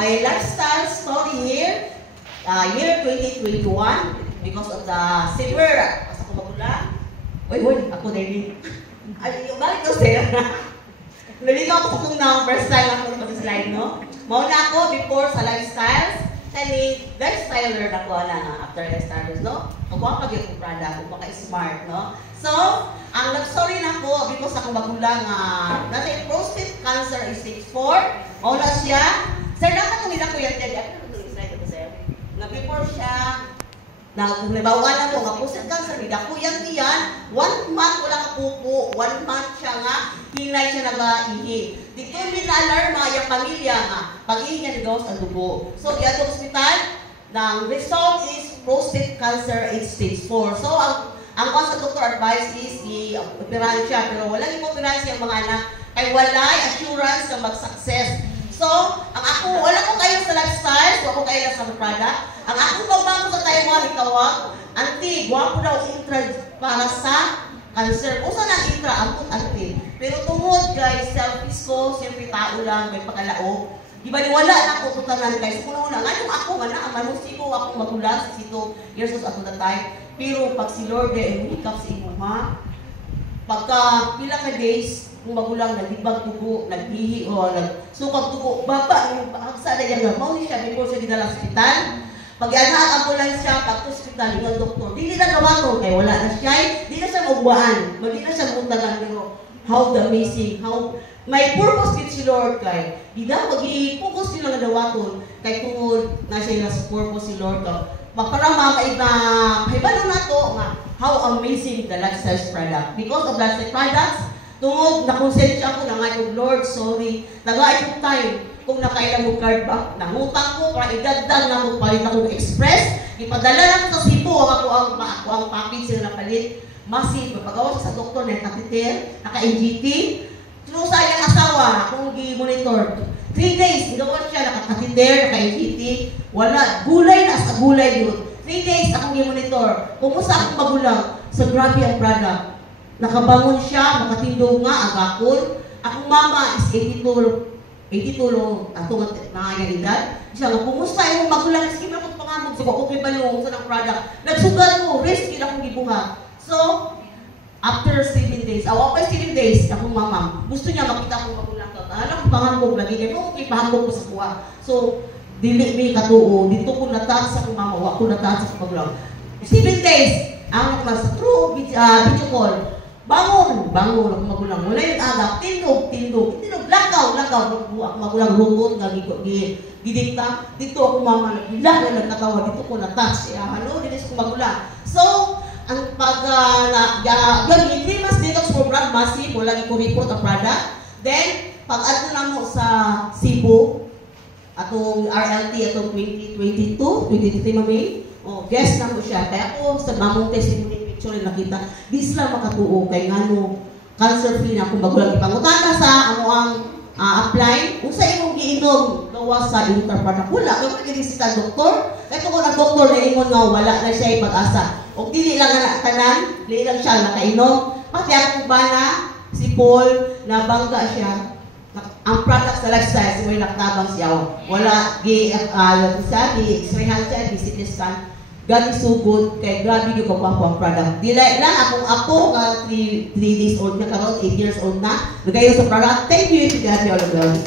my lifestyle story here, year 2021, because of the silver, kasi ako magulang. Uy, ako din. Ay, balik ko sir. Nalito ako sa kung na first time ako sa slide, no? Mauna ako before sa lifestyles, kani lifestyler na ko na after lifestylers, no? Magwapag yung product, kung maka-smart, no? So, ang love story na ko, because ako magulang, nasa prostate cancer is stage 4, mauna siya. Sir, dapat kung nila ko yan, Ted, na before siya, nabawalan ko nga prostate cancer, nila ko yan diyan, 1 month wala ka pupo, 1 month siya nga, hinay siya nag-ihi. Dito yung na-alarma yung pamilya nga, pag-ihi niya nagawas ang dugo. So, di ato hospital, the result is prostate cancer is stage 4. So, ang sa doctor advice is i-operahan siya, pero walang i-operahan siya mga anak, ay walay assurance na mag-success. So, ang ako, wala ko kayo sa lifestyle, so ako kayo sa product. Ang ako pagbango sa Taiwan, itawag, auntie, guwapo daw intra para sa cancer. Usa na intra, ampun auntie. Pero tungod guys, selfish ko, siyempre tao lang, may pagkalao. Di ba, wala na ako tutangan guys. Una-una, ngayon ako nga na, manusi ko, ako magulang, 62 years old at the time. Pero pag si Lord, umikap sa imo, ha? Pagka pila ka days, kung magulang, nagbibag dugo, naghihi o nagsukag dugo, baba, yung paaksa na yan, mauni siya before siya dinala sa hospital. Pag-ianhaan ambulance siya, pag to hospital, yung doktor, di nila gawa to, kaya wala na siya, di na siya magbaan, di na siya muntagan, pero how the amazing, how, may purpose din si Lord kay, di na mag-i-focus nila nga dawaton, kay tungod na siya sa purpose si Lord ka. Para mahibalo na to, how amazing the lifestyle product. Because of lifestyle products, tungod, nakonsensya ako na nga yung Lord, sorry, nag-aayong time, kung nakailang mo card back, nangutang ko, para idagdag na mo palit ako ng express, ipadala lang sa Cebu, ako ang package sila napalit, massive, pagawa sa doktor na nakatiter, naka-NGT, true sa iyang asawa, kung i-monitor, 3 days, gawa siya, nakatiter, naka-NGT, wala, gulay na sa gulay yun, 3 days akong i-monitor, kumusta akong magulang, sa grabe ang product, nakabangon siya, makatindong nga, agakon. Akong mama is 82 atong nangayang edad. Siya nga, kumusta yung magulang? Sige na akong pangamog. Sige, okay ba yung sa ng product? Nagsugal mo, risk yun akong gibuha. So, after 7 days, after 7 days, akong mama, gusto niya makita akong magulang ka. Alam ko pangamog lagi kayo, okay, pahamog ko sa kuha. So, dili may katuo, dito ko natas sa akong mama, wako natas sa magulang. 7 days, ang mas true video call. Bangon, ako magulang. Wala yung agap, tindog, lakaw, ako magulang rugot, gidikta. Dito ako mama, nagbilang na nagkatawa, dito ko na-touch. Ano, dinis ko magulang. So, ang yung 3 months detox program, massive, wala ko report ang product. Then, pag-ato na mo sa Cebu, atong RLT, atong 2022, 2023 mami, guest na mo siya. Kaya ako, sa mamong testimony, actually nakita, di sila makatuo kay ngano cancer free na kung bago lang ipangutana sa ano ang apply kung sa imong giinom gawa sa interpret wala kung kini sa doktor kay kung ang doktor na ingon nga wala na siya pag-asa og dili lang na tanan dili lang siya nakainom pati akong bana si Paul nabangga siya ang product sa lifestyle may naktabang siya wala gi x-rayhan siya di CT scan God is so good, kay grabe yung pagpapo ang product. Dila lang, akong ako, 3 days old na karon, 8 years old na, nagayon sa product. Thank you to God, all of us.